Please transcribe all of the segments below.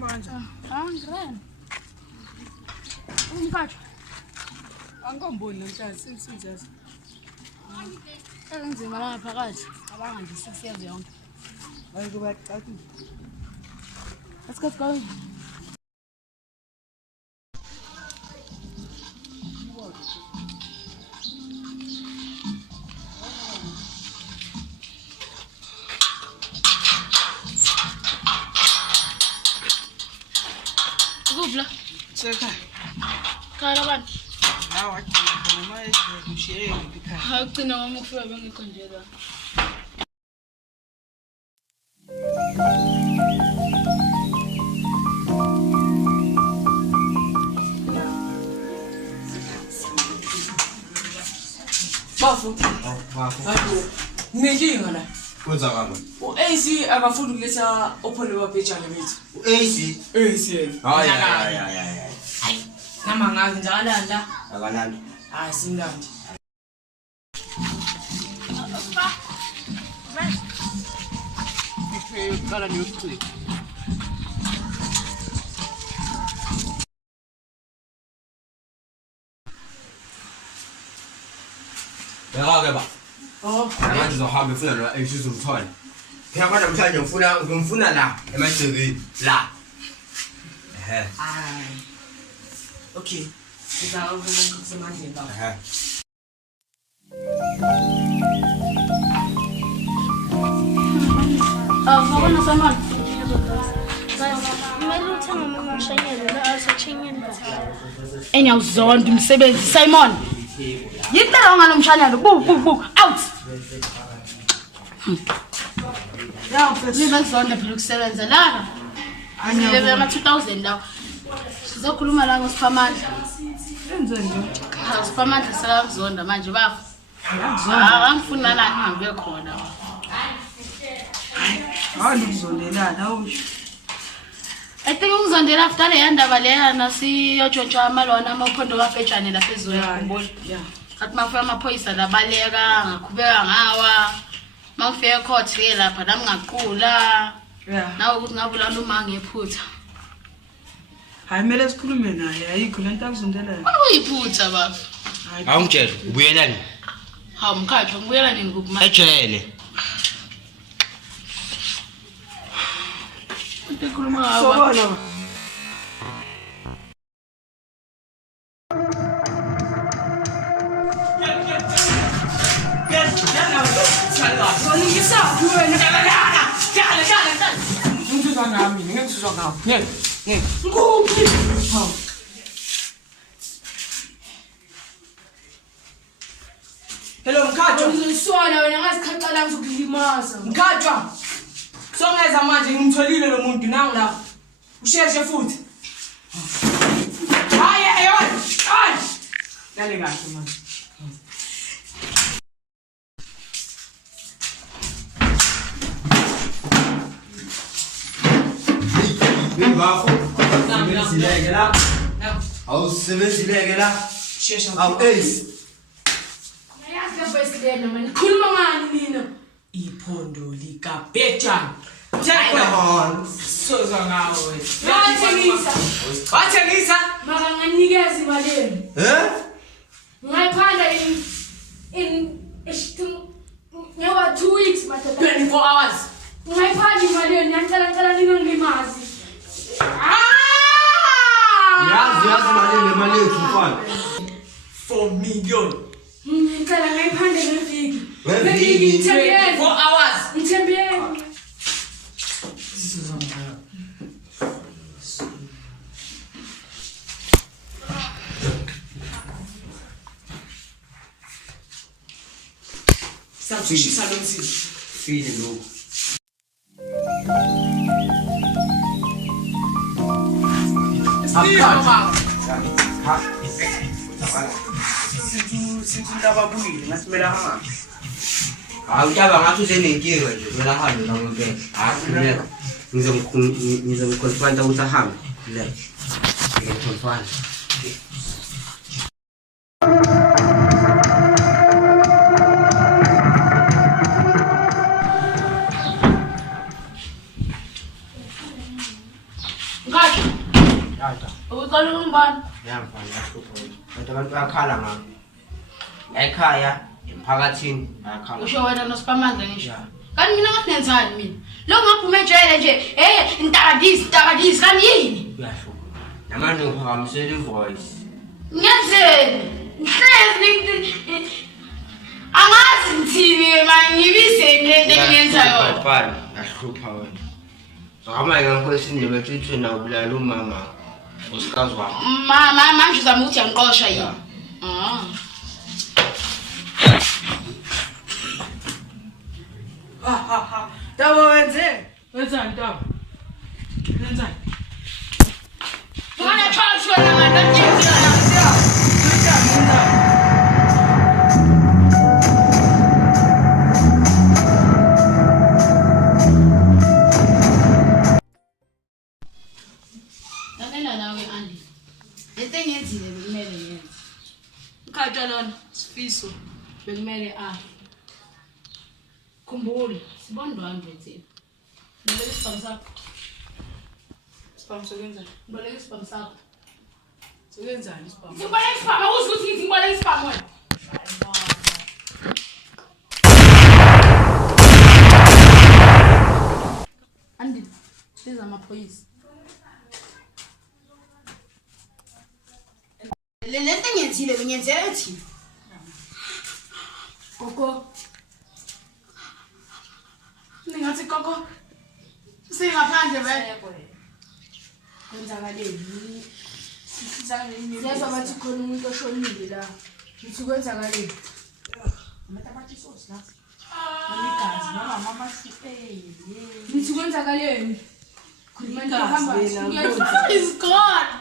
Angren. Umkhathi. Angikomboni nomntana sinsizazi. Enzima la phakathi. Abanga nje 6 years yonke. Hayi kuba cacile. Let's go. Kubla. Cheka. Karaban. Hawa noma eshiye ngikhaya. Hakugcina wami ufika bengikho nje la. Bafu. Hayi. Nginenkinga la. Kwenza kama. AC akafuna ukuletha opholewa phejane bethu. AC. Hayi. Nama ngazi njalo la. Akalandi. Hayi simnandi. Ngicela niyokucika. Yaka ba. Manje uzohamba ufuna lo uzomthola. Phela manje namhlanje ngifuna la emagcekeni la. Hayi. Okay. Ngizawubona kusemandleni baba. Ngabona Simon. Kumele uthenga amashanyelo la asechanyeni la. Enyawuzonda umsebenzi Simon. Yintela ngalomshanyelo bu out. Ya ufezile zonda phela ukusebenza la. Anyabe ama 2000 lawo. Sizokhuluma la ngosiphamandla. Enzeni nje? Siphamandla sekazonda manje bafu. Angifuna la ngihambe khona. Hayi ukuzondelana usho. I think ukuzondela after le ndaba leya nasiyotshontsha amalona amaphondo kaBhejane la phezulu yakhumbula. Yeah. Athi mafika amaphoyisa labaleka ngakhubeka ngawa. Mawufika court ke lapha nami ngaqula. Yeah. Nawe ukuthi ngabulala uma ngephutha. Hayi mele sikhulume naye ayikho lento akuzondelayo. Uyiphutha bafu. Awungitshela ubuyelani? Hawu mkhathi ngibuyela nini kuphi Ejele. Ukhuluma ngawa. Sobona. Hello Mkhatshwa. Ngiziswala wena ngazikhaxala ngizokulimaza. Mkhatshwa. Songeza manje ngimtholile lo muntu nangu la. Usheshe futhi. Hayi. Dale kahle manje. Ngibafo. Sileke la. Awusebenzileke la. Shesha. Awu ace. Yazi ngebesidena manje. Khuluma ngani mina? IPHONDO LIKABHEJANE. Check Soza ngawe. Wathengisa. Wathengisa? Maka nganikeza imaleni. Ngayiphanda in ngewa 2 weeks manje. 24 hours. Ngayiphanda imaleni ngicela ningilimazi. Yazi mali yethu mfana. 4 million. Ngicela ngayiphanda ngeviki. Ngeviki 24 hours. Ngithembiyeni. Sakushisa lo msisi. File lo. Sintaba bulile ngasimela hamba. Awutaba ngathi usenenkinga nje wena hambe la ngempela. Hayi ngizomkhonfront ukuthi ahambe. Le. Ngiyomkhonfront. Ngakho. Yata. Uqala umbani? Yamva ngiyahlupheka. Kodwa abantu bayakhala ngami. Ekhaya, emphakathini bayakhala. Usho wena noSiphamandla ngisho. Kanti mina ngasinenzani mina? Lo ngaphume ejele nje, intakadisi kanti yini? Uyahluka. Namanje ngiphakamisela ivoice. Ngiyenzeni? Ngihlezi angazi ngithini manje ngibizeni lento engiyenzayo. Bye. Yahlupha wena. Ngamanye ngakhosi indebe ethi na ubulala umama. Usikazi wakho. Manje uzama ukuthi yangiqosha yini? Tabo wenzeni? Wenzani Tabo? Wenzani? Ngana charge wena manje ngiyenzela. Lalela nawe Andy. Lento engiyenzile bekumele ngiyenze. Ukhatsha lona sifiso bekumele khumbula sibondwa nje thina. Ngibele isibhamu sakho. Spam sokwenzani? Ngibele isibhamu sakho. Sokwenzani isibam? Ngibele isibhamu awuzi ukuthi ngithi ngibele isibhamu wena. Andy, siza amaphoyisa. Lento engiyenzile ngiyenzela thina. Gogo. Ningathi gogo. Singaphandle vele. Kwenzakaleni? Siyazwa bathi khona umuntu oshonile la. Ngithi kwenzakaleni? Amatabati sauce la. Amigazi noma mama sipele. Ngithi kwenzakaleni? Khuluma ngihamba. Is gone.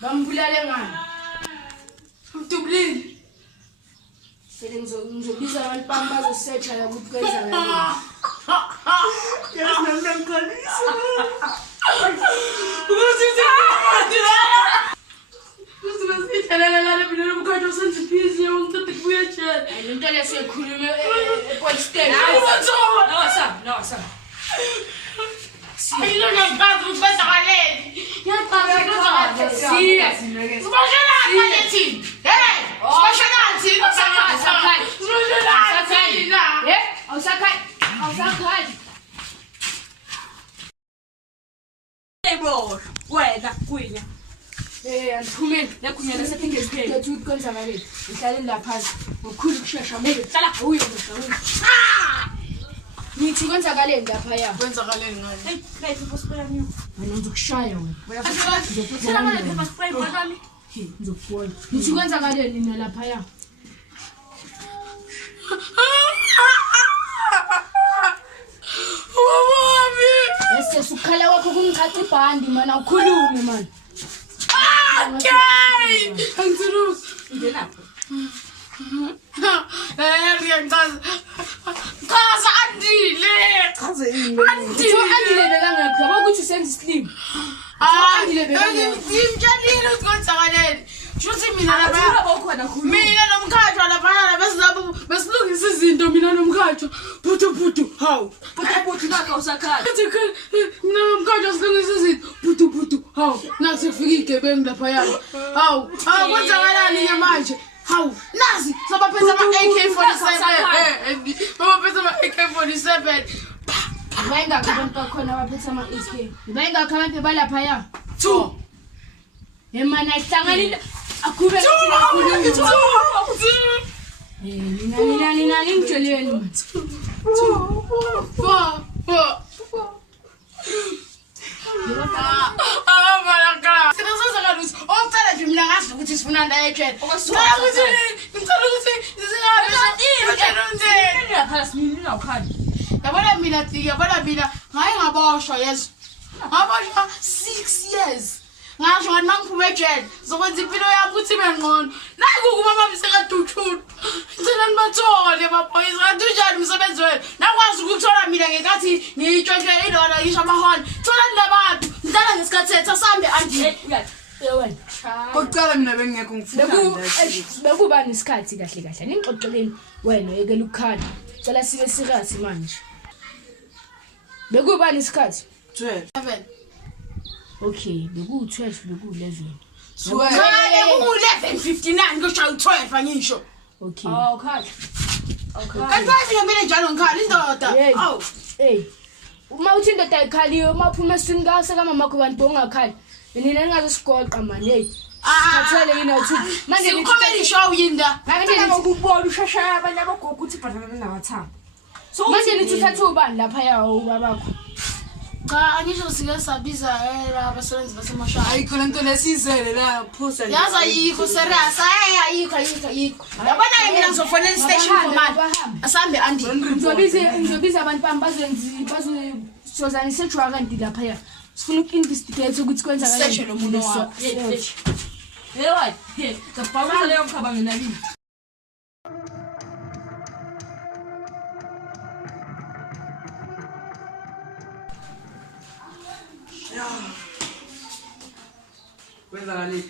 Bambulale ngani? Mdubulile. Sele ngizobiza abantu bami bazosearcha la ukuthi kwenzakaleni. Yes, namkhalisa. Usibesihlelelele mina nomkhathi osenza ibhizi yongicede kubuya ejele. Lento lesekhulume ePort State. No, sir. Ayilo ngiyazi ukuthi kwenzakaleni. Ngiyachaza ukuthi kwenzakaleni. Sibashela lethi. Hey, sibashela lethi. Awusakhali. Bro, wena kwinya. Andiphumeni. Lekhunyana sephingeziphe. Ngithi ukuthi kwenzakaleni. Ngihlaleni la phansi. Ngokukhulu kushesha mele. Hlala uye ngishawini. Ngithi kwenzakaleni lapha ya. Kwenzakaleni ngani? Hey, lethe phosphora new. Mina ngizokushaya wena. Sela ngale phepha spray bonami. Ngizokubona. Ngithi kwenzakaleni nina lapha ya. Bese sukhala wakho kungichacha ibhandi mana ukhulume man. Okay. Angizuru. Ngelapho. Ngiyachaza. Chaza Andile. Chaza ini. Andile bekangekho yabo ukuthi usenza slim. Andile bekangekho. Ngimtshalile ukuthi kwenzakaleni. Shuthi mina lapha. Mina nomkhathi lapha besilungisa izinto mina nomkhathi. Putu. Hawu. Putu nakho usakhala. Mina nomkhathi silungisa izinto. Putu. Hawu. Nathi kufika igebengu lapha yana. Hawu. Kwenzakalani manje? Hawu. Nazi sabaphethe ama AK47. Babaphethe ama AK47. Bayingakho abantu bakhona abaphethe ama AK. Bayingakho abantu balapha ya. 2. Emana ihlanganile akube nini ngitsheleni 4. Malaka. Sizoza kalusi. Omthala nje mina ngazi ukuthi sifuna la ejele. Ngicela ukuthi yabona mina hayi ngaboshwa yezo. Ngaboshwa 6 years. Ngasho ngathi mangiphume ejele zokwenza impilo yami ukuthi ibe ngcono. Naku kumama msekaduthulu. Ngicela nibathole baphoyisa kanti unjani umsebenzi wenu? Nakwazi ukuthola mina ngekathi ngiyitshontshe ilona ngisho amahona. Thola labantu. Ngidlala ngesikhathi sethu asambe Andile. Yewena. Kokucala mina bengekho ngifuna. Bekuba nesikhathi kahle. Ningixoxeleni wena yekela ukukhala. Cela sibe serious manje. Bekuba nesikhathi. 12. 11. Okay, beku 12 beku 11. 11:59 kushaya 12 angisho. Okay. Oh, khathi. Okay. Kanti ngempela njalo ngikhala indoda. Awu. Hey. Uma uthi indoda ikhaliyo uma uphuma esini kase kamama kho kanti bongakhali. Nina ningazisigoqa man hey. Sikhathele yini awuthi manje Comedy show yinda. Ngeke ngikubona ushashaya abanye abagogo ukuthi ibhadalana nabathamba. So manje nithi uthatha ubani lapha yawo babakho. Cha angisho sike sabiza abasebenzi basemasha. Ayikho lento lesizele la phosa. Yaza yikho serious ayikho. Yabona mina ngizofonela station command. Asambe andi. Ngizobiza abantu bami bazozozanisa ejwa kanti lapha ya. Sifuna uku-investigate ukuthi kwenza kanjani. Seshe lo muntu wakho. Hey what? Hey, zaphamisa leyo mkhabanga nalini. Kwenza ngani?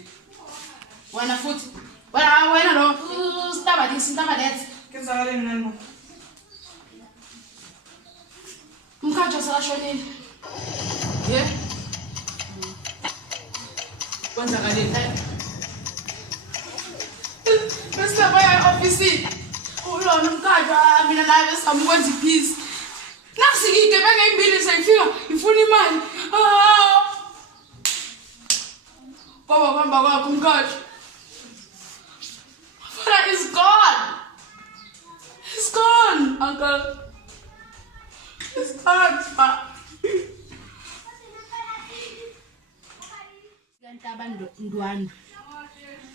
Wena futhi. Wena lo staba let. Kwenza ngani nani? Umkhajo sakashonile. Yeah. Kwenza ngani? Bese baya office. Ulona umkhajo mina naye besamukwenza ipeace. Nakusikide bengeyimbili sengifika ifuna imali. Baba kwamba kwakho umkhajo. Father is gone. He's gone, uncle. He's gone, pa. Ndwanda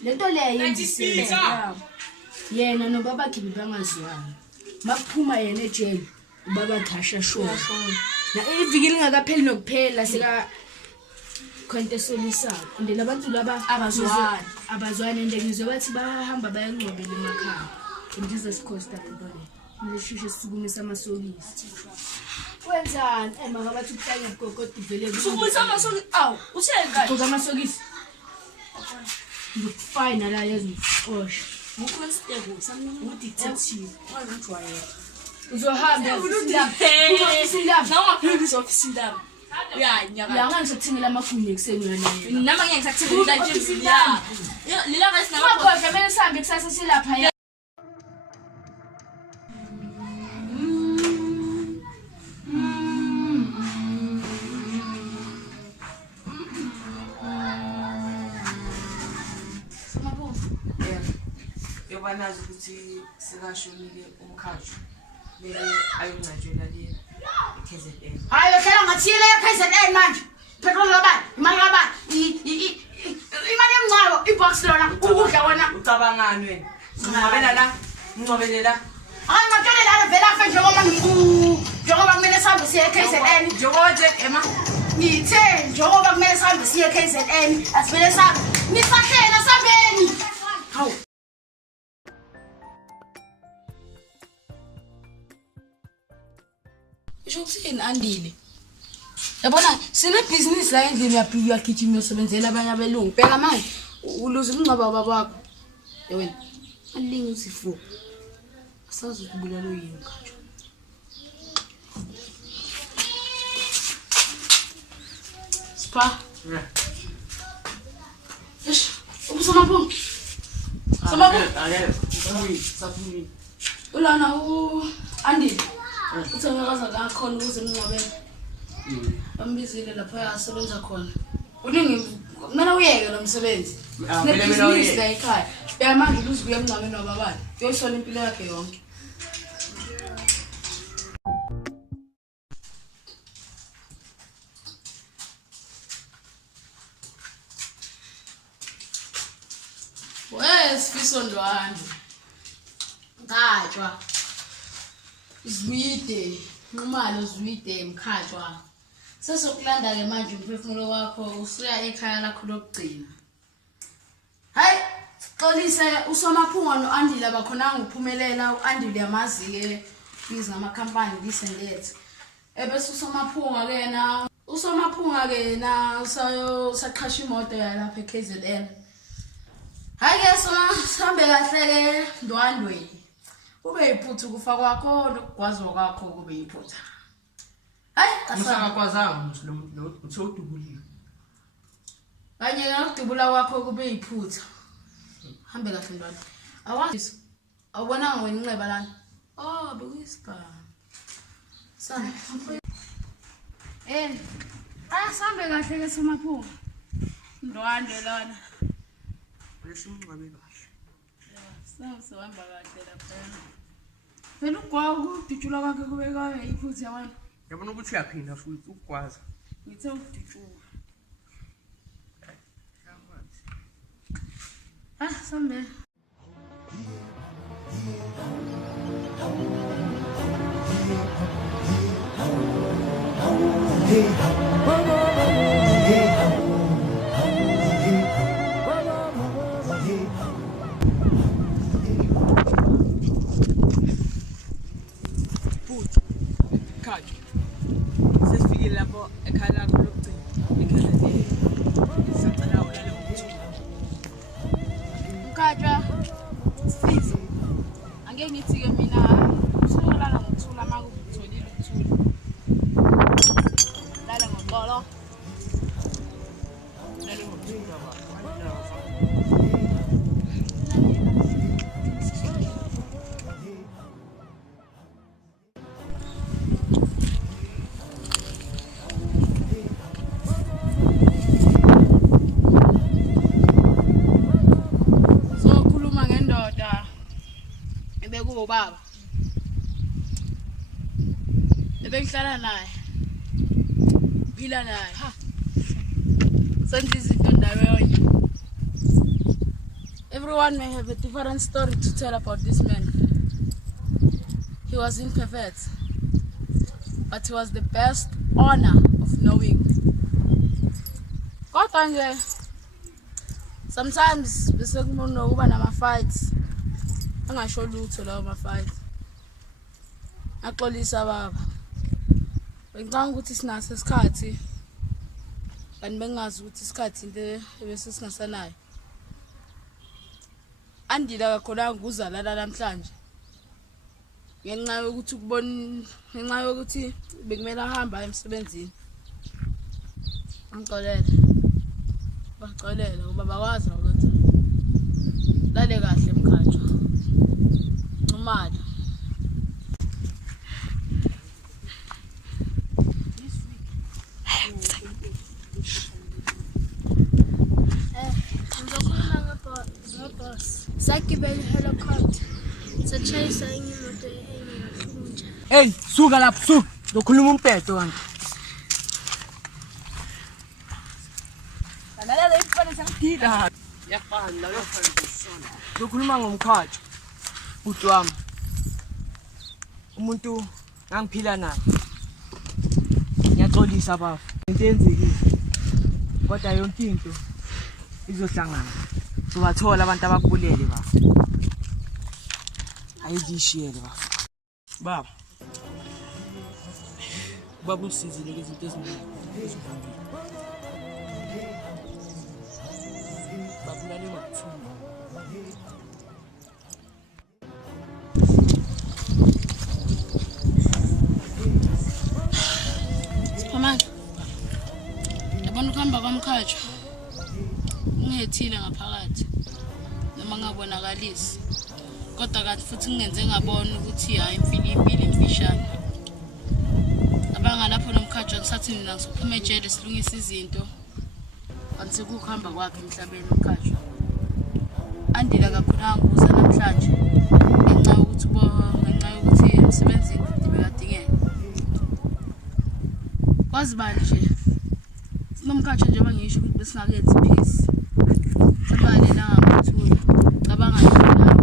lento leyo yenzisela yena nobaba Khibi bangazwani makuphuma yena ejele ubaba Thasha shona na iviki lingakapheli nokuphela sika contesolisayo ande labantu laba abazwani ende ngizwe bathi bahamba bayangcobela emakhaya ndize sikhosta lento le ngishishe sikumisa amasokisi wenzani ema ngabathi ukuhlala igogodi vele Sukumisa amasokisi. Awu, utheka. Uzoza amasokisi. Ngifina la yazixosha. Uconstable, something udetective. Wazijwayela. Uzohamba Usindaba. Nawa previous office indaba. Uyanyaka. Ya ngani sokuthengela amagunya ekseni yona. Nama ngeke ngisakuthengela nje ya. Lila ngasi nama. Kodwa kumele sihambe kusasa silapha ya. Yobanazi ukuthi sikashonile umkhajo. Bele ayongcatshela le KZN. Hayi phela ngathile eKZN manje. Petrol labani, imali labani, imali emncalo, ibox lona, ukudla wona. Ucabangani wena? Ngcobele la. Hayi matshele la vela afa njengoba kumele sihambe siye eKZN. Njengoba nje ema Ngithe njengoba kumele sihambe siye eKZN, asivele sihambe. Nisahlela sambeni. Hawu. Ishokuthini andile. Yabona sine business la endlini uyagijima uyosebenzela abanye abelungu. Bheka manje uluze umncaba baba wakho. Yewena. Alingi usifu. Asazi ukubulala yini mkhajo. Spa. Eish, ubusama pho. Sama pho. Sapuni. Ulana andile. Uthengakaza la khona ukuze ngingabela. Bambizile lapha yasebenza khona. Uningi kumele uyeke lo msebenzi. Vele mina uyeke. La ekhaya. Beka manje uzubuya emncameni wababani. Uyoyisola impilo yakhe yonke. Wesifiso Ndwanda. Ngajwa. Zwide, nomalo zwide mkhatshwa. Sesokulanda ke manje umphefumulo wakho usuya ekhaya lakho lokugcina. Hayi, xolise usomaphunga noAndile abakhonanga ukuphumelela uAndile yamazi ke biza ngama company lisenlethe. Ebese usomaphunga ke na saqhasha imoto yalapha eKZN. Hayi ke sihambe kahle ke Ndwandweni. Kube yiphuthu kufa kwakho nokugwazwa kwakho kube yiphutha. Hayi, Usakwazanga lo uthudubulile. kanye ngakudubula kwakho kube yiphutha. Hambe kahle ntwana. Awazi. Awubonanga wena inxeba lana? Oh, bekuyisibha. Sana. Asambe kahle ke somaphuma. Ndwande lana. Lesimnqabe kahle. Sawuhamba kahle lapha. Phela ugwawu udutshula kwakhe kube kwaye iphutha yabona. Yabona ukuthi uyaphinda futhi ukwazi. Ngithe udutshula. Sambe. Khaji. Sesifikile lapho ekhaya lakho lokugcina. Ekhaya sicela ulale ngokuthula. Ukhatshwa sifize. Angeke ngithi ke mina usulala ngokuthula makutholile ukuthula. Lala ngoxolo. Ulale ngokuthula baba. Baba bebehlala naye phila naye senza izinto ndawonye. Everyone may have a different story to tell about this man. He was imperfect, but he was the best honor of knowing. Kodwa nje sometimes bese kunokuba nama fights. Angasho lutho lawo ma-fights. Axolisa baba. Bengicanga ukuthi sinaso isikhathi. Kanti bengazi ukuthi isikhathi into ebese singasanayo. Andila kakhona nguzala namhlanje. Ngenxa yokuthi ngenxa yokuthi bekumele ahamba emsebenzini. Ngixolele. Baxolele ngoba bakwazi ukuthi lale kahle emkhathi. Mad. Helicopter. Chase imoto engahlunja. Hey, suka lapho suka. Lokhuluma umpedo wami. Lalela imfana sangidila. Yafana la yofana. Lokhuluma ngomkhathi. Bhuti wami. Umuntu ngangiphila naye. Ngiyaxolisa baba. Into yenzekile. Kodwa yonke into izohlangana. Sobathola abantu abakubulele baba. Ayidishiyele baba. Baba. Baba usizile izinto eziningi. Baba ulale ngokuthula. Manje. Yabona ukuhamba kwamkhatsho. Ngethile ngaphakathi. Noma ngabonakalisi. Kodwa kathi futhi ngingenze ngabona ukuthi hayi impilo imfishane. Abanga lapho nomkhatsho ngisathi mina ngizophuma ejele silungisa izinto. Kanti kuhamba kwakhe emhlabeni umkhatsho. Andila kakhulu nguza namhlanje. Ngenxa yokuthi emsebenzini ngibekadingeka. Kwazi manje sinomkhatsho njengoba ngisho ukuthi besingakenzi peace. Sabalela ngakuthula. Cabanga nje nawe.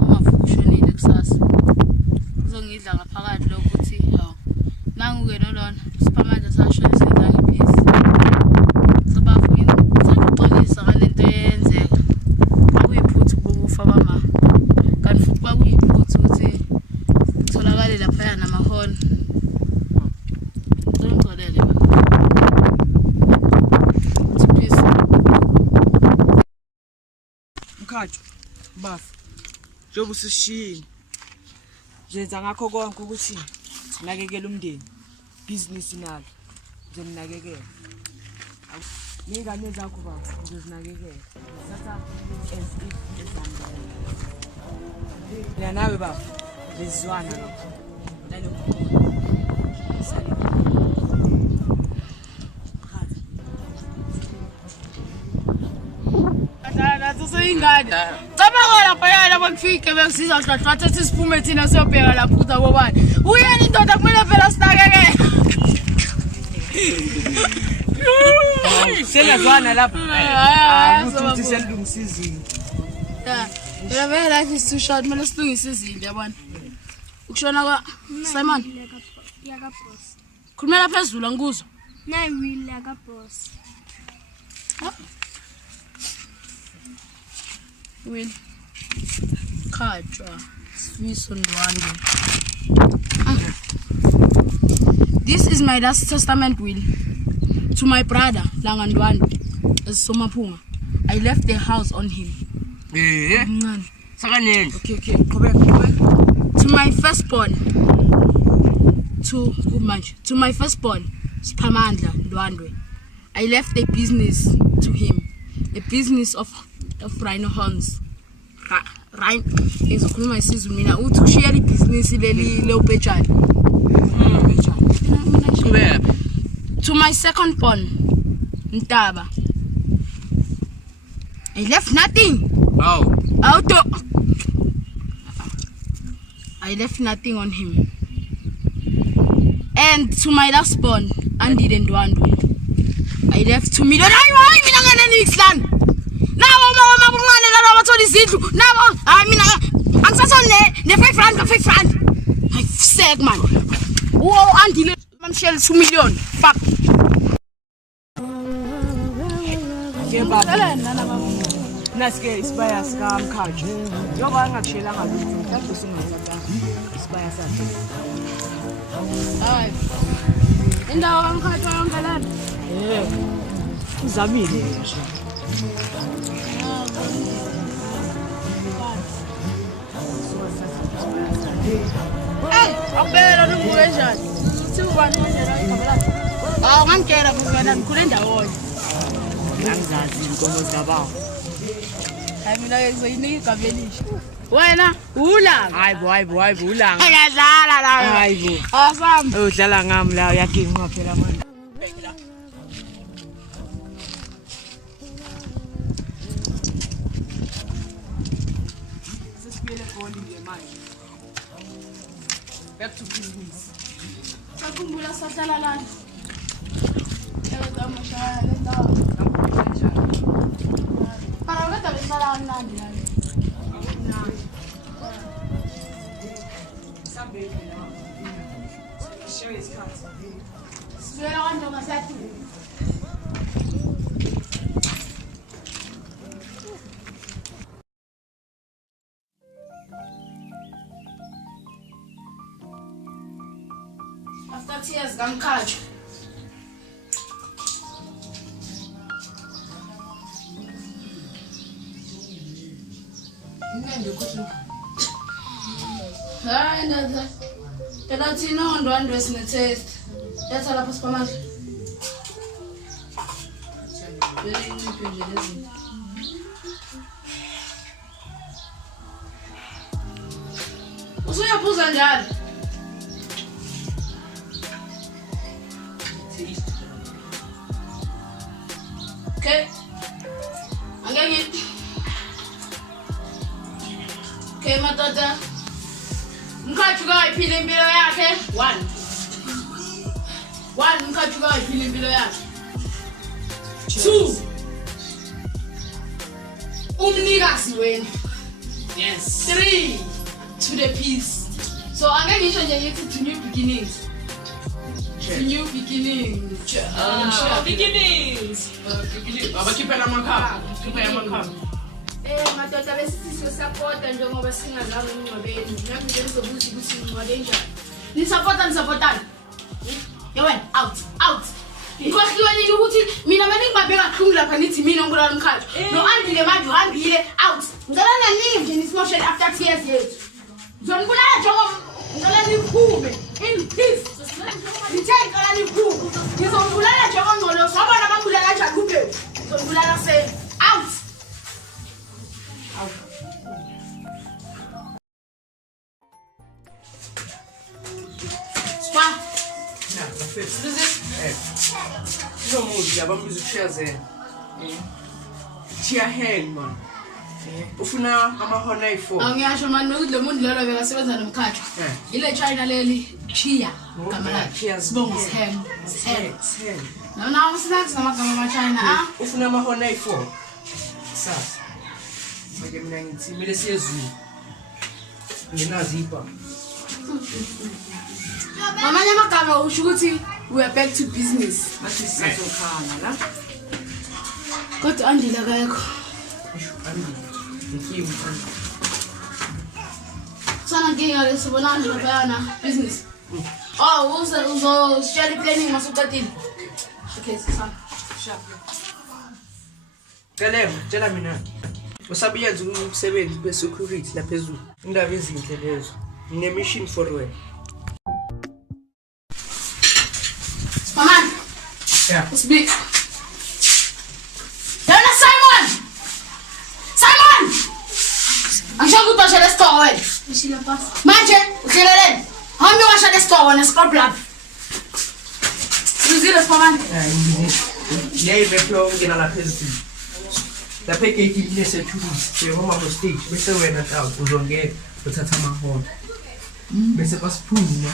Ungavuka ushonile kusasa. Uzongidla ngaphakathi lokuthi hawo. Nangu ke nolona siphamanje sashona senza ipeace. Sabafuna saxolisa ngalento eyenzeka. Akuyiphutha ukufa mama. Kanti futhi kwakuyiphutha ukuthi utholakale lapha yana mahona. Ngicela Mkhathi bafu. Njobe usishini. Zenza ngakho konke ukuthi sinakekele umndeni. business nalo ngizoninakekela ningane zakho baba ngizozinakekela sasa as if ezami nawe baba lezwana lokho nalo ingane cabanga lapha yana bakufike bekusiza sihlahle sisiphume thina siyobheka lapha ukuthi abobani uyena indoda kumele phela sinakekele selazwana lapha ukuthi selungisa izinto vele life is too short kumele silungise izinto yabona ukushona kwa Simon yaka boss khulumela phezulu angikuzwa nayi will yaka boss Will Kajwa Sifiso Ndwandwe. This is my last testament will to my brother Langandwandwe as Somaphuma. I left the house on him. Sakaneni. Okay. Qhubeka. To my firstborn Sphamandla Ndwandwe. I left the business to him. A business of rhino horns. Right, ngizokhuluma isizulu mina uthi ushiya business leli leubhejane. To my second born Ntaba. I left nothing. I left nothing on him. And to my last born Andi Ndwandwe. I left 2 million. Hayi mina ngene nixlan. Nawo mama bungane la batholi izindlu. Nawo hayi mina angisathole ne 5 rand 5 rand. Hayi sek man. Wo andile mamshele 2 million. Fuck. Ke baba. Naske isibaya sika mkhaji. Yoba angakshela ngalutho mhlawumbe singathatha isibaya sakhe. Hayi. Indawo kamkhaji yonke lana. Uzamile nje. Abela nokwenjani? Sibani manje la ikhabela. Ngangikela kuzwena ngikhule ndawonye. Angizazi inkomo zikabawo. Hayi mina ngizoyinika igama elisha. Wena ulanga. Hayibo ulanga. Ngiyadlala la. Hayibo. Awasami. Udlala ngami la uyaginqa phela manje. Back to business. Akhumbula sahlala lana. Yebo mashaya lenda. Para ukade besala nani lana. Sambe phela. Share isikhathi. Sibuyela kanjani ngasathi? After tears kamkhaji. Ngende kuthi. Hayi ndadla. Phela thina Ndwandwe sine test. Yatha lapha Sphamandla. Bele ngiphi nje lezi. Usuyaphuza njalo. Okay. Okay, madoda. Mkhajuka iphile impilo yakhe. 1 mkhajuka iphile impilo yakhe. 2 umnikazi wena. Yes. 3 to the peace. So angeke ngisho nje ngithi to new beginnings. To new beginnings. Beginnings. Baba khipha amakhambi. Madoda besithi support njengoba singazange ngingcwabeni. Nami ngizobuza ukuthi ngcwabe njani. Nisupportani. Yewena out. Ngikhohliwe nini ukuthi mina manje ngibabeka kakhulu lapha nithi mina ngibulala umkhathi. No andile manje uhambile out. Ngicela naningi nje nisimoshele after 2 years yethu. Ngizonibulala njengoba ngicela niphume in peace. Ngithe qala likhulu. Ngizombulala nje kangcono sabona bambulala kanjani kuphela. Ngizombulala se out. Spa. Yeah, that's it. No movie, abambiza ukushazela. Chia hang man. Ufuna amahona ayi4. Angiyasho manje ukuthi lo muntu lolo bekasebenza nomkhathi. Ile China leli Chia gama lakhe. Sibonga Sam. Nona usilazi amagama ama China Ufuna amahona ayi4. Sasa. Manje mina ngithi mile siyezulu. Nginazi ipa. Amanye amagama usho ukuthi we are back to business. Athi sizokhala la. Kodwa andila kayekho. Sana nginga lesibonana laphana business. Oh, uzo share planning masuqedile. Okay, sasa. Sharp. Kalema, tshela mina. Usabiyenza umsebenzi besecurity laphezulu. Indaba ezinhle lezo. Ngine mission for wena. Maman. Yeah. Speak. Yana Simon. Simon. Angisho ukuthi washaya store wena. Ushila pass. Manje uhleleleni. Hambe washaya store wena scrub lab. Uzile Maman. Yey bepho ngena laphezulu. Lapha egate lesecurity. Sehoma no stage bese wena thawu uzongena uthatha amahona. Bese basiphuma.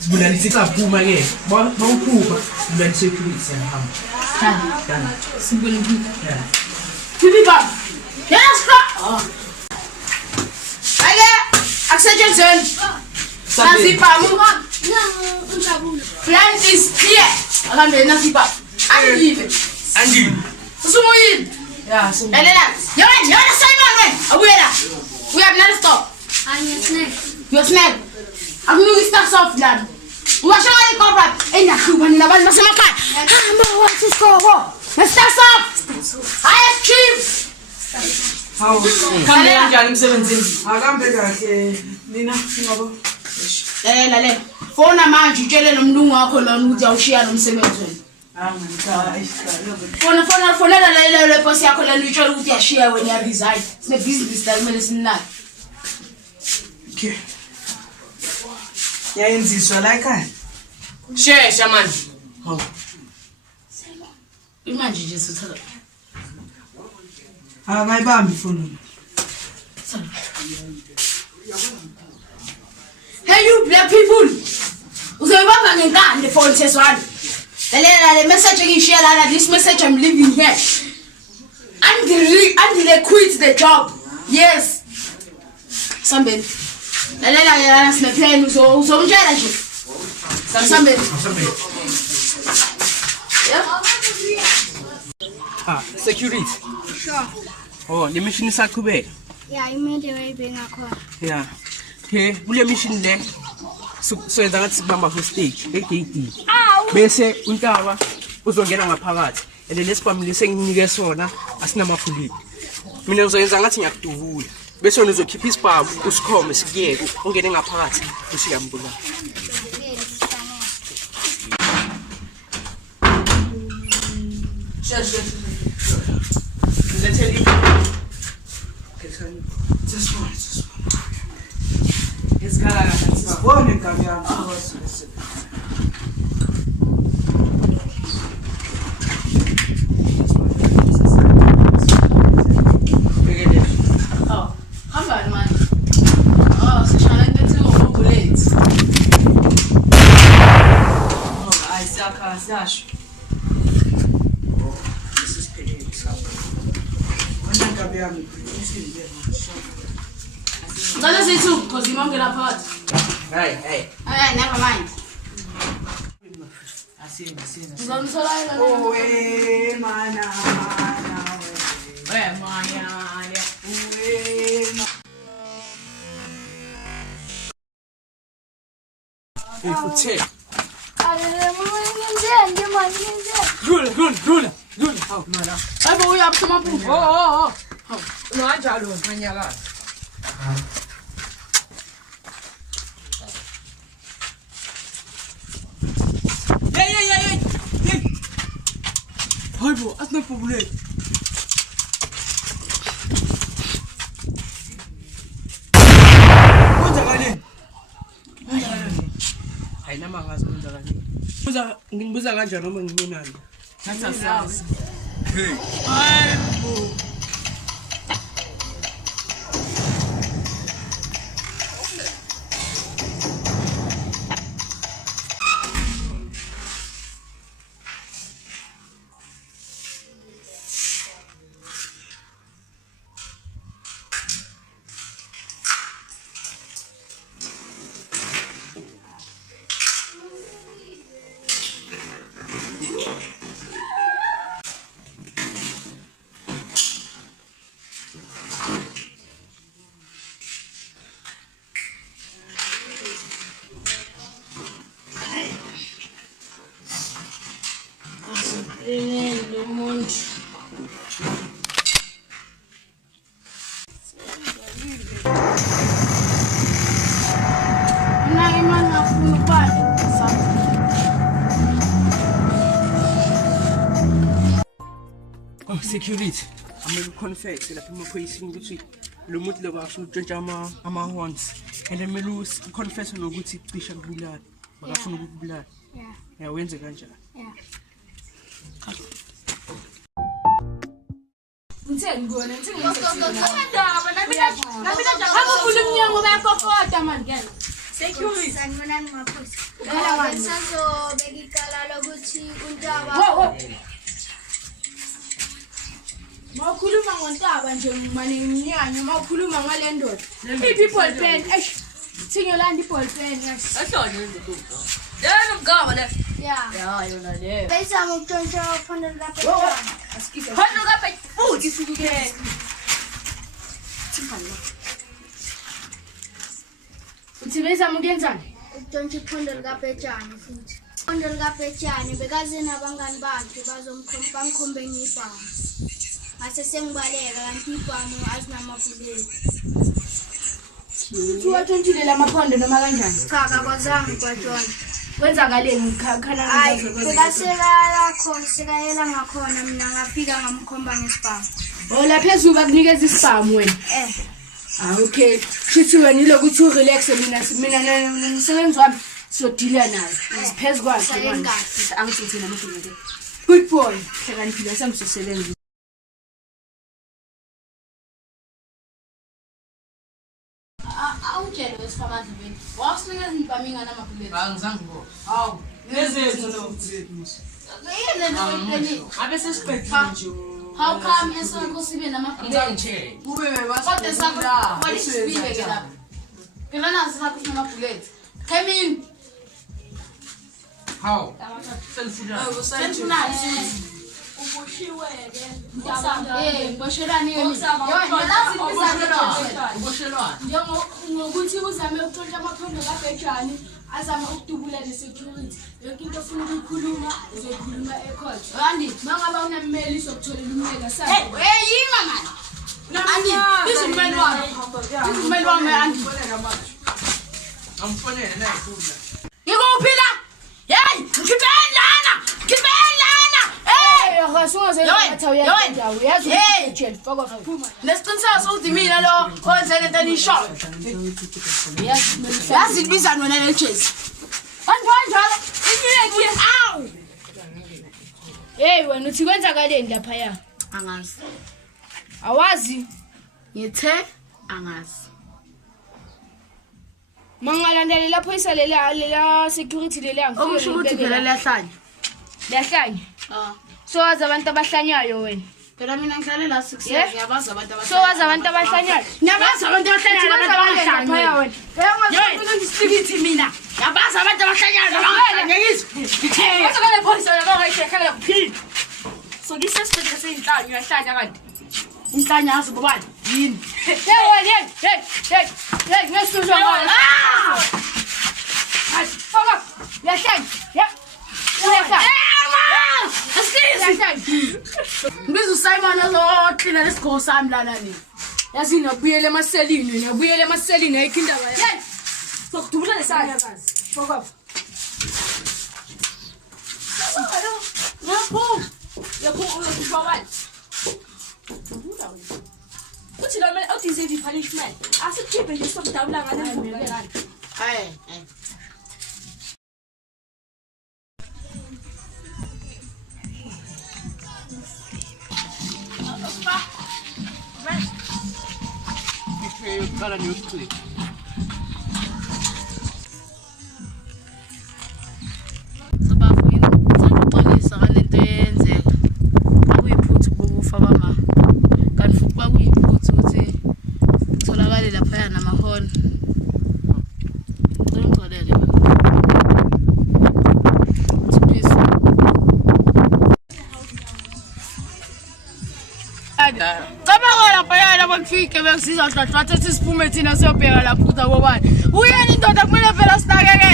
Sibulani sicaphuma ke. Bawuphupha sibulani security siyahamba. Dana. Sibulani. Yeah. Tibi bab. Yes, bro. Aye, acceptance. Nasipa mu. Plan is here. Akambe nasipa. Andive. Sumoyin. Yeah, so. Elena. You're Simon man. Awela. We have not stop. I'm your snack. Your snack. I'm going to start soft lad. Wash your corporate. Enya kuba ninabantu basemakhaya. Hamba wathi isikoko. Start soft. I achieve. Hawu, kambe kanjani emsebenzini? Akambe kahle. Nina ngoba. Lalela. Fona manje utshele nomlungu wakho lona ukuthi awushiya lo msebenzi wena. Fona lalela boss yakho lena utshela ukuthi yashiya wena ya resign. Sine business la kumele sinaki. Okay. Yayenziswa la ekhaya. Shesha manje. Hawu. Imanje nje sithatha. Akayibambi phone. Hey you black people. Uzobamba ngenkande phone test one. Lalela le message engishare la this message I'm leaving here. And they quit the job. Yes. Somebody. Lalela sine plan uzomtshela nje. Somebody. Yeah. Security. Sure. Oh, le mission isaqhubeka. Yeah, imende wayibenga khona. Yeah. Okay, kule mission le soyenza ngathi sibamba hostage egate. Bese untaba uzongena ngaphakathi. Ende lesibamile senginike sona asinamaphulisi. Mina uzoyenza ngathi ngiyakuduvula. Bese wena uzokhipha isibhamu usikhome sikuyeke ungene ngaphakathi usiyambula. Shesha. Let's tell you. This one. It's kala kathi. Bone kamera. Oh, hamba manje. Oh, sishana ngithi ngobullet. Oh, ayisakha sasho. This is paying wena kamera mi. Ngicela sithi because imonke lapha. Hey. Never mind. Asina. Ngizomthola Owe mana. Manya. Ikuthe. Rule. Hawu mana. Hayibo uyabusoma phupho. Oh. Unganjalo manyakazi. Hayi bo, asina problem. Kwenzakaleni? Hayi nama ngazi kwenzakaleni. Ngibuza kanjani noma ngingenani? Nathi asazi. Hey. Hayi bo. Oh, security. I'm confess lapha emaphoyiseni ukuthi lo muntu lo bafuna ukutshontsha ama-horns and then kumele confess nokuthi cisha kubulala bakafuna ukubulala. Yeah, wenze kanjani? Ngitheni ngone ngithini Security. Sanibonani maphoyisa. Sazobeka icala lokuthi uNtaba. Mawukhuluma ngoNtaba nje manje iminyanya mawukhuluma ngale ndoda. I-people pen Thingelanda i-ball pen yes. Ahlonye izinto. Yena umgama le. Yeah. Ya yona le. Beyizama ukutshontsha uphando likaPetron. Asikike. Phando kaPet futhi Isuke. Uthi bezama ukuyenzani? Ukutshontsha uphando likaPetron futhi. Uphando likaPetron bekaze nabangani bakhe bangikhombeni ibhamu. Ngase sengibaleka kanti ibhamu azinamabhuleki. Uthi watshontshile lamaphondo noma kanjani? Cha kakwazange kwatshona. Kwenzakaleni khana Hayi bekasekala khona sekayela ngakhona mina ngafika ngamkhomba ngesibhamu. Ola phezulu bakunikeza isibhamu wena. Okay. Shithi wena ilokuthi urelax mina nomsebenzi wami sodila nayo. Siphezulu kwakhe manje. Angisithi namhlanje. Good boy. Hlakaniphi samsebenza. Awutshele wesifamandla beni. Wasinikeza impamingana amabhuleti. angizange ngo. Hawu, nezethu lo. Yini lento Abe sesiqedile nje. How come esakho sibe namabhuleti? Ngitshe. Kube Kodwa esakho kwalisibiwe ke lapha. Kena nazi sakho sinamabhuleti. Come in. Hawu. Selifuna. Senifuna Ubushiwe ke. Boshelani yini? Yelazi ibizakho. Uboshelwana. Ngokuthi uzame ukutshontsha amaphondo kaBejani azama ukudubula ne-security. Yonke into ofuna ukuyikhuluma uzoyikhuluma ecourt. Andi, Mangaba unammeli uzokutholela ummeli asazi. yinga mani. Andi, izimeli wami. Izimeli wami Andi. Amfonele naye khona. Yikuphi la? Hey, ngibeni lana. Nesiqiniseko sokuthi mina lo wenze lento eniyishoyo. Yazi ibiza nona le jezi. Kanjalo. Inyeke awu. Hey wena uthi kwenzakaleni lapha ya? Angazi. Awazi Ngithe angazi. mangalandela lapho isalela security lela ngifike. Okusho ukuthi phela liyahlanya. Liyahlanya. So wazi abantu abahlanyayo wena. Phela mina ngihlale la 6 years ngiyabaza abantu So wazi abantu abahlanyayo. Ngiyabaza abantu abahlanyayo Lapha wena. Yena ngisilithi mina. Ngiyabaza abantu abahlanyayo ngiyizwe. Wasakale phoyisa la ngayishekhala kuphila. So ngisesibhedlela seyinhlanya uyahlanya kanti. Inhlanya yazi bobani? Yini? Hey wena hey ngesizwe wena. Hayi fuck up. Liyahlanya. Yeah. Ngibiza uSimon ozoklina lesigqoko sami lana nini. Yazi nabuyele emaselini ayikho indaba yakhe. Hey! Sokudubula lesandla. Fuck up. Ngapho. one. What's it on my autism punishment? As a chip and you stop down like I Hey. Got a new clip. Sababuisa ngalento eyenzeka. Akuyiphuthu bokufa bama. Kanti futhi bakuyiphuthu ukuthi tholakale lapha namahona. Ngicela Cabanga lapha yana bakufike bekusiza hlathathe sisiphume thina siyobheka lapha ukuthi abobani. Uyeni indoda kumele vela sinakeke.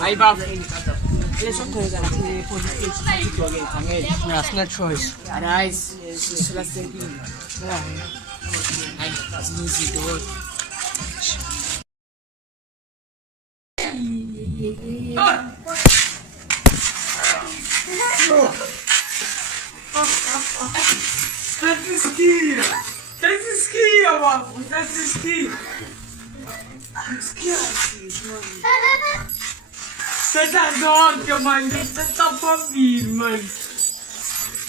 Ay ba? That's not choice. Arise. Donke man, dit is toch van vier man.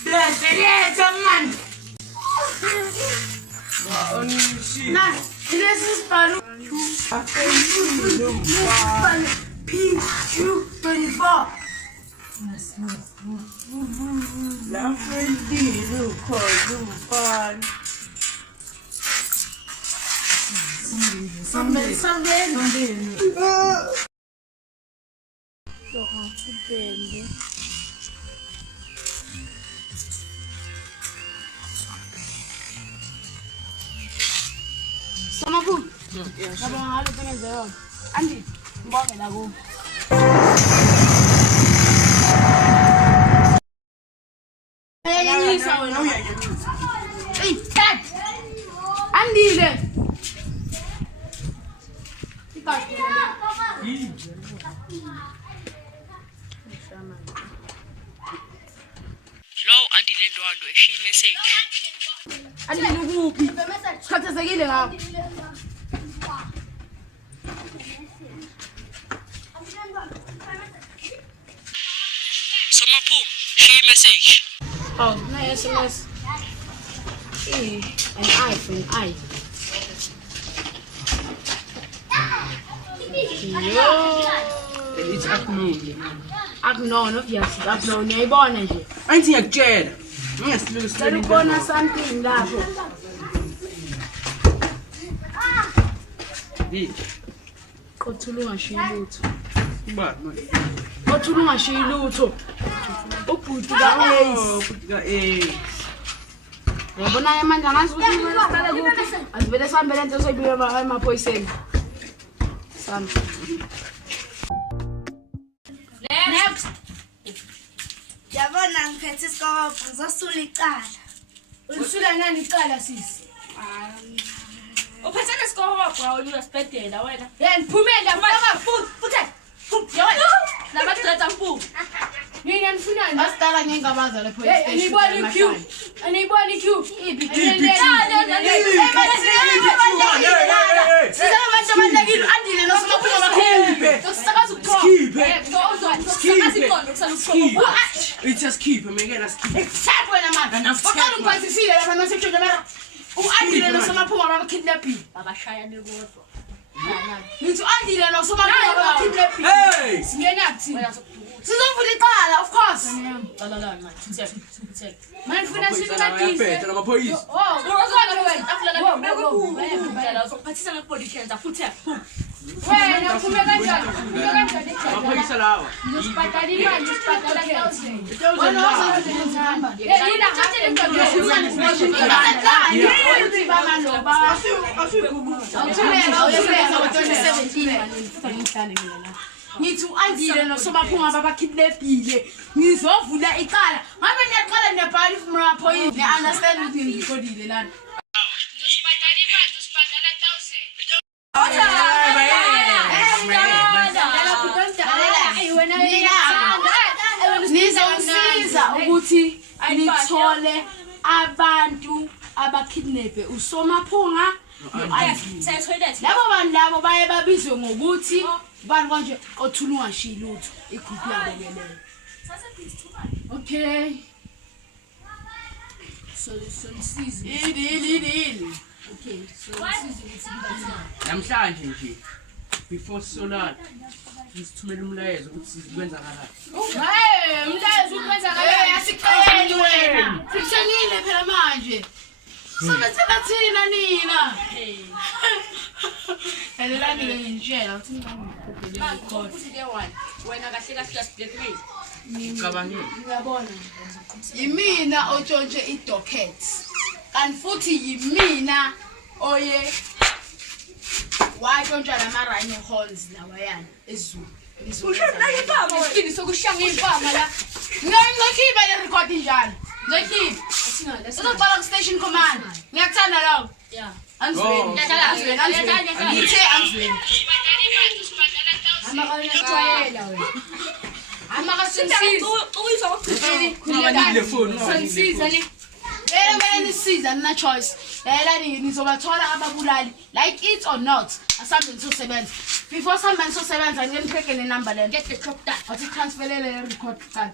Blessa man. Nah, this is Palu. P224. La friendly call Sama pun. Apa yang ada pengen jawab? Andi, bawa ke lagu. Ini sahaja. Cat. Andi le. Lo Andi le ndwandwe she message. Andi nukuphi? Sikhathazekile ngawo. Somaphum she message. Oh, no SMS. An I for an I. It's afternoon. Aknono, yes, aknono yayibona nje. Anti yakujela. Ngicela ukubona something lapho. Qothula ungashiyi lutho. Qothula ungashiyi lutho. Ubhuti ka-Ace. Yabona manje angazi ukuthi ngicela kuphi. Asivele sihambe lento soyibika emaphoyiseni. Sami. Next. Yabona ngiphethe isikobho ngizosula icala. Ulisula nani icala sisi? Uphethe nesikobho uyasibhedela wena. Yena phumela mama Futhi. Yona. Labaqeda mpu. mina nifunani? Asitala ngengabaza le police station. Anibona iQ. Anibona iQ. Ibi. Siza abantu abalekile andile nosomaphuma bakhiphe. Sisakaza ukuthola. It's just keep. I mean, let's keep. Exact wena manje. Bakala ungiphathisile lapha nasekujonge mara. Andile nosomaphuma babakidnapping. Babashaya nekodwa. Ngithi andile nosomaphuma babakidnapping. Hey! Singena kuthini? Sizovula icala of course. Qalala manje. Futhi. Manje ngifuna sikunadise. Phela amaphoyisa. Oh, uzona wena. Afula uzophathisa ngepolice futhi. Wena uphume kanjani? Uphume kanjani ekhaya? Amaphoyisa lawa. Ngizibhadala imali, ngizibhadala 1000. Wena wasazihamba. Yina ngathi Ngithi u-andile nosomaphunga babakidnappile ngizovula icala ngabe niyaqala niyabhala ifumaphoyisa ne-understand ukuthi ngizikhodile lana ukuthi nithole abantu abakidnape usomaphunga labo bantu labo baye babizwe ngokuthi bani konje othula ungashiyi lutho igroup yabo leleyo. Okay, so nisize idili. Okay, so nisize ukuthi ngibathini namhlanje nje before solana ngisithumela umlayezo ukuthi kwenzakalani. Hey, umlayezo ukwenzakalani asiceli wena. Sikushengile phela manje. Sabethela thina nina. Elelani ngitshela ukuthi ngibamkhophelele khona. Futhi ke wena kahle kahle uyasibhekile. Ngicabangile. Ngiyabona. Yimina otshontshe idocket. Kanti futhi yimina oye watshontsha lamarine holes lawayana ezulu. Ushona impama wena. Isibini sokushanga impama la. Ngikhipa le record njalo. Ngikhipa. Uzoqala ku station command. Ngiyakuthanda lawo. Yeah. Anzweni. Ngithe anzweni. Amakayela wena. Amakasisiza. Uyizwa Ungabanike phone, Sisiza ni. Mele nisiza nina choice. Yelani nizobathola ababulali like it or not. Asambe nizosebenza. Before sambe nizosebenza ngenipheke le number le. get the crop that. Athi transferele record card.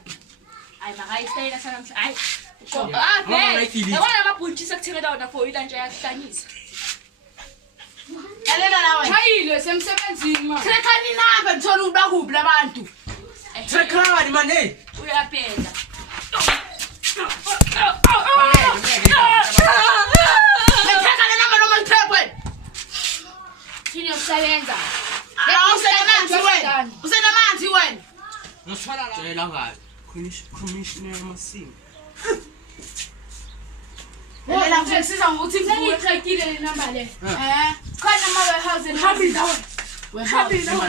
Ay makayistayela sana mhla. Ay. Ngiyayifilisa. Yabona amabhulitshi akuthekela wona for into nje yakuhlanyisa. Yalela nawe. Chayile semsebenzini manje. Trekhani number ngithola ukuba kuphi labantu. Trekani man hey. Uyaphela. Ngithetha le number noma ngithekwe. Thini yokusebenza. Usenamanzi wena. Ngifala la. Tshela ngayo. Commissioner Masimo. Lela ngisiza ngokuthi Ngiyithekile le number le. khona ama warehouse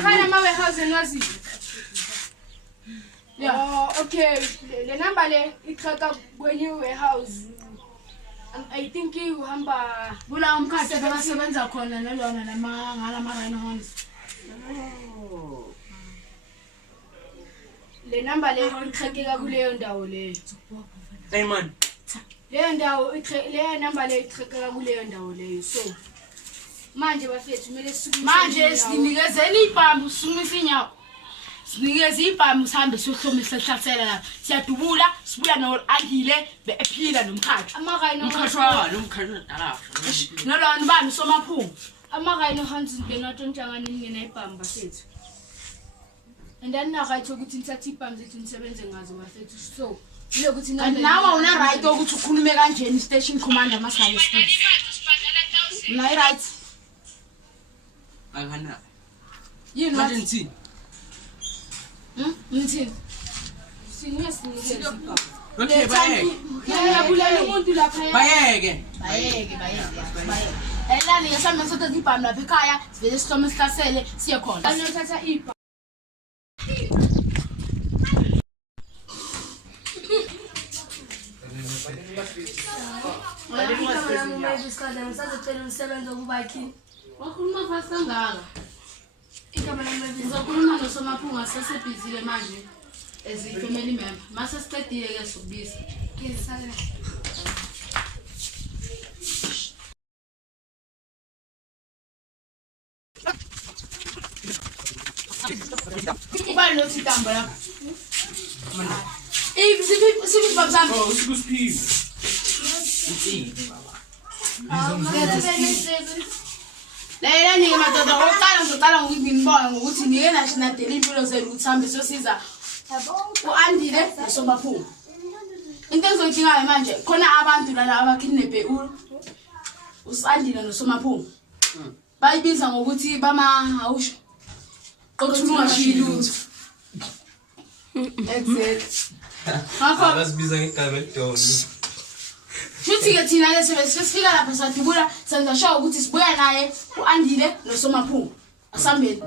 khona ama warehouse nazi. Yeah, okay. The number le itraka kwenye warehouse. I think uhamba Kula umkhathi abasebenza khona nalona ngalama rhino horns. le number le itraka kuleyo ndawo leyo. Hey man. Le ndawo le number le itraka kuleyo ndawo leyo. So manje bafethu kumele sikumise. Manje sinikezeni ibhambu sumisa inyawo. Sinikeze ibhambu sihambe siyohlomisa hlasela la. Siyadubula sibuya no angile bephila nomkhathi. Amarhino Nomkhashwa. Nolona bani somaphungu. Amarhino hands ngena ntshangana ngena ibhambu bafethu. And then na right ukuthi nithathe ibhambu zethu nisebenze ngazo bafethu. So ile ukuthi nawe una right ukuthi ukhulume kanjeni station commander masayo speed. Na right. Akana. You know. Manje ntsini. Ngithini? sinikeze ibhambu. Okay bayeke. Ngiyabulala umuntu lapha. Bayeke. Elani ngesambe sothatha ibhambu lapha ekhaya sivele sihlome sihlasele siye khona. Anothatha ibhambu. Wakhuluma fast kangaka. Ngizokhuluma nosomaphunga sesebhizile manje as i-family member. Mase siqedile ke sokubiza. Ubani lo sitambo lapha? Siphi babzami? Oh, sikusiphile. Layela nike madoda oqala ngizocala ngokuthi nginibona ngokuthi nike nasinadela impilo zenu ukuthi hambe siyosiza uandile nosomaphunga. Into engizoyidinga manje khona abantu lana abakidnape usandile nosomaphunga. Bayibiza ngokuthi bama-awusho qothulunga shilutho. Exactly. Ngakho Abasibiza ngegama elidondo. futhi ke thina ke sesifika lapha sadubula senza sure ukuthi sibuya naye uandile nosomaphunga. Asambeni.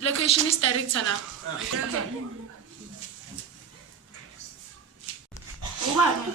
Location is director la. Ubani?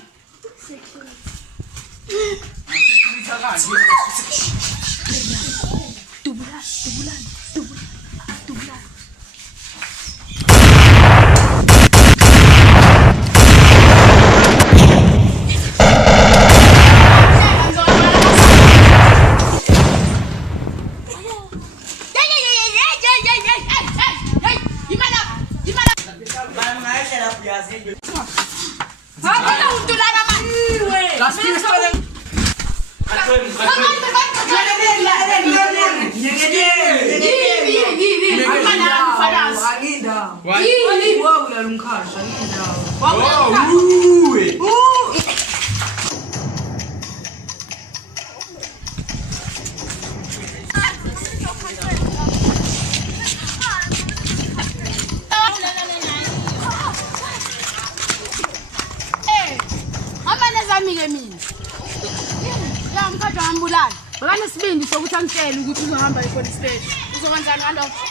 Bakane sibindi sokuthi angitshela ukuthi uzohamba e-police station. Uzokwenzani ngalokho?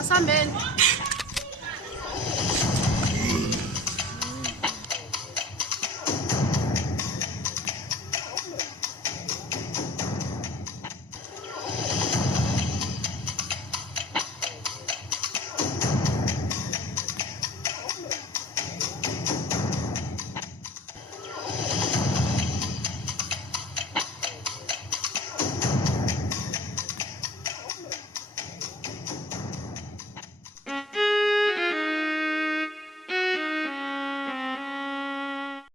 Asambeni.